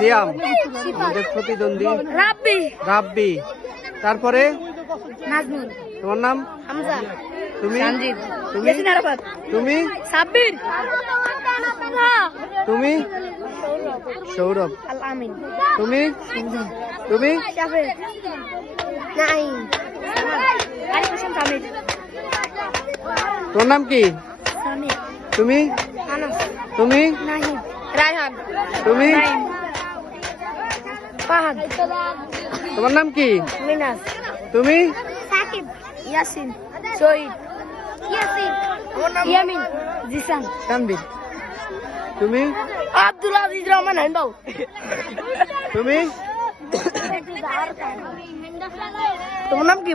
সিয়াম আমাদের প্রতিদ্বন্দ্বী রাব্বি। রাব্বি। তারপরে? নাজমুল। তোমার নাম? হামজা। তুমি? তুমি? তুমি? সাব্বির। তুমি? সৌরভ। আমিন তুমি? তুমি? তোর নাম কি? সামির। তুমি? তুমি? রায়হান। তুমি? Pahan. Tomar nam ki? Minas. Tumi? Sakib. Yasin. Soid. Yasin. Yamin. Zisan. Tambi. Tumi? Abdul Aziz Rahman Tumi? Tomar nam ki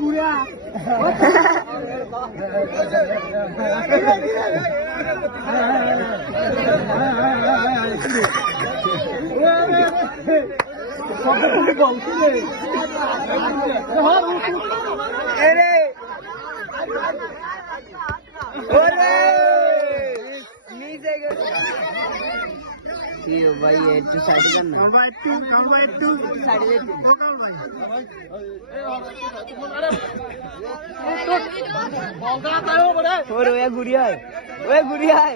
ঘুরে সব তুমি বলছিলে भाई ये तू साइड करना साइड ले और वो गुड़िया है वो गुड़िया है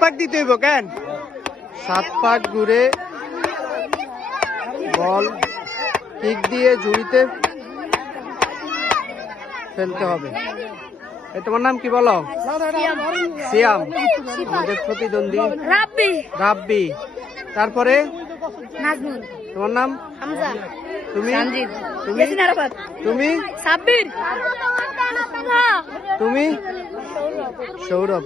পাক দিতে হইব কেন? সাত পাক ঘুরে বল কিক দিয়ে ঝুড়িতে ফেলতে হবে। এ তোমার নাম কি বলো? সিয়াম। আমাদের প্রতিদ্বন্দ্বী রাব্বি। তারপরে? তোমার নাম? তুমি? তুমি? তুমি? সাব্বির। তুমি? সৌরভ।